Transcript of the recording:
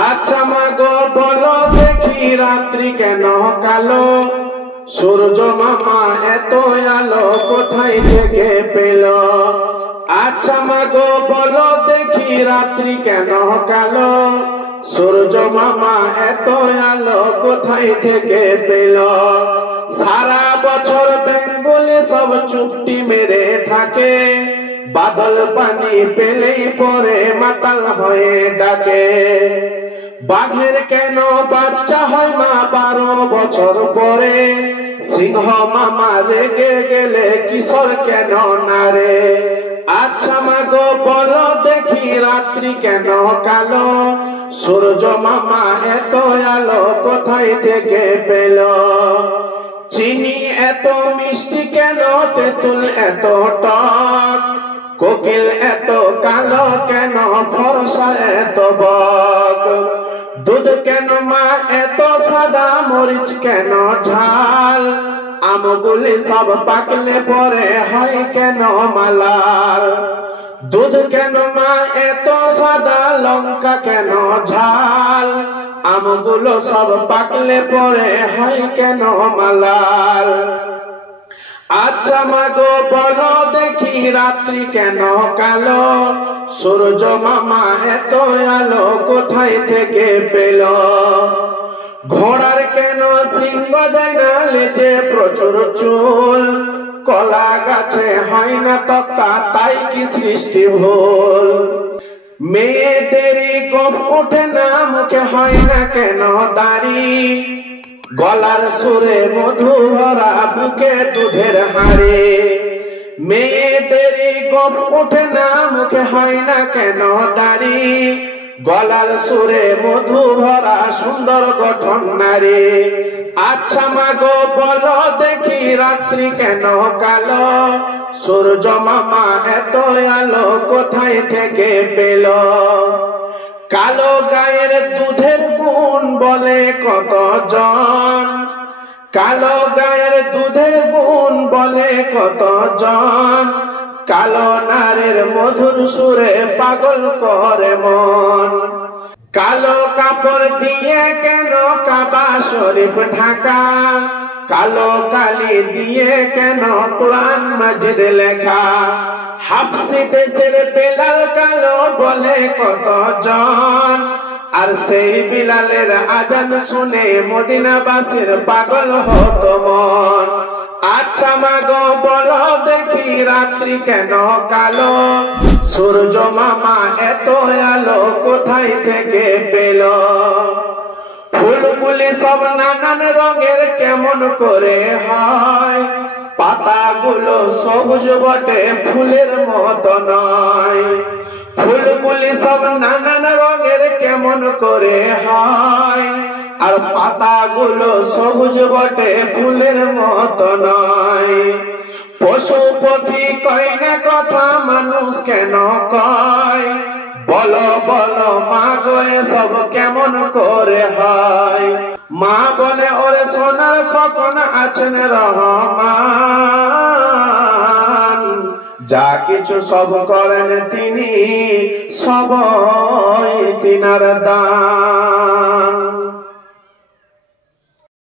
আচ্ছা মা গো বলো দেখি রাত্রি কেন কালো, সূর্য মামা এত আলো কোথায় থেকে পেল? আচ্ছা মা গো বলো দেখি রাত্রি কেন কালো, সূর্য মামা এত আলো কোথায় থেকে পেল? সারা বছর বেঙ্গলে সব চুপটি মেরে থাকে, বাদল পানি পেলেই পরে মাতাল হয়ে ডাকে। বাঘের কেন বাচ্চা হয় মা 12 বছর পরে, সিংহ মামা রেগে গেলে কিশোর কেন নারে? আচ্ছা মা গো বলো দেখি রাত্রি কেন কালো, সূর্য মামা এত আলো কোথায় থেকে পেল? চিনি এত মিষ্টি কেন, তেঁতুল এত টক, কোকিল এত কালো কেন, ফর্সা এত বক? দুধ কেন মা এত সাদা, মরিচ কেন ঝাল, আমগুলি সব পাকলে পরে হয় কেন মালাল? দুধ কেন মা এত সাদা, লঙ্কা কেন ঝাল, আমগুলো সব পাকলে পরে হয় কেন মালাল? আচ্ছা মা গো বলো দেখি রাত্রি কেন কালো, সূর্য মামা এত আলো কোথায় থেকে পেল? ঘোড়ার কেন সিংহ যায় না, লেজে প্রচুর চুল, কলা গাছে হয় না তক্তা তাই কি সৃষ্টি ভুল? মেয়েদেরই গোফ ওঠে না, মুখে হয় না কেন দাড়ি, গলার সুরে মধু ভরা বুকে দুধের হাড়ি। মেয়েদেরই গোফ ওঠে না, মুখে হয় না কেন দাড়ি, গলার সুরে মধু ভরা সুন্দর গঠন নারী। আচ্ছা মা গো বলো দেখি রাত্রি কেন কালো, সূর্য মামা এত আলো কোথায় থেকে পেল? কালো গায়ের দুধের গুণ বলে কত জন, কালো গায়ের দুধের গুণ বলে কত জন, কালো নারীর মধুর সুরে পাগল করে মন। কালো কাপড় দিয়ে কেন কাবা শরীফ ঢাকা, কালো কালি দিয়ে কেন কোরআন মাজিদ লেখা? হাফসি দেশের বেলাল কালো বলে কত জন, আর সেই বিলালের আজান শুনে মদিনাবাসীর পাগল হতো মন। আচ্ছা মা গো বলো দেখি রাত্রি কেন কালো, সূর্য মামা এত আলো কোথায় থেকে পেল? ফুলগুলি সব নানান রঙের কেমন করে হয়, পাতাগুলো সবুজ বটে ফুলের মতো নয়। ফুলগুলি সব নানান রঙের কেমন করে হয়, আর পাতাগুলো সবুজ বটে ফুলের মতো নয়। পশু পক্ষী কয় না কথা, মানুষ কেন কয়? বলো বলো মা গো এসব কেমন করে হয়? মা বলে ওরে সোনার খোকন আছেন রহমান, যা কিছু সব করেন তিনি, সবই তিনার দান।